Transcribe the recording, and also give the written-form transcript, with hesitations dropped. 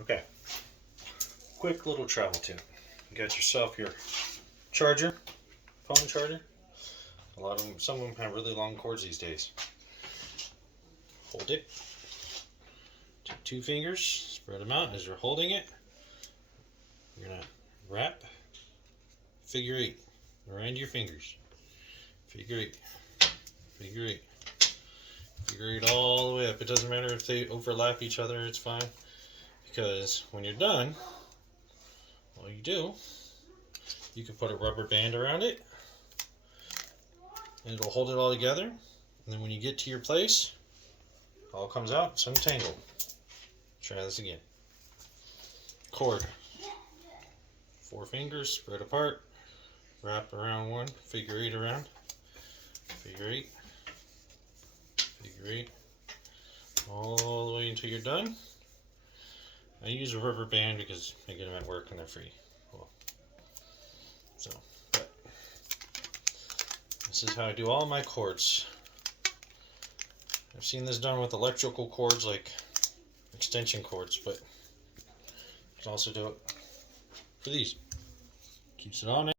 Okay. Quick little travel tip. You got yourself your charger, phone charger. A lot of them, some of them have really long cords these days. Hold it. Take 2 fingers, spread them out as you're holding it. You're gonna wrap figure 8 around your fingers. Figure 8, figure 8, figure 8 all the way up. It doesn't matter if they overlap each other, it's fine. Because when you're done, all you do, you can put a rubber band around it, and it'll hold it all together. And then when you get to your place, it all comes out, it's untangled. Try this again. Cord. 4 fingers, spread apart, wrap around one, figure 8 around, figure 8, figure 8, all the way until you're done. I use a rubber band because I get them at work and they're free. Cool. So, but this is how I do all my cords. I've seen this done with electrical cords like extension cords, but you can also do it for these. Keeps it on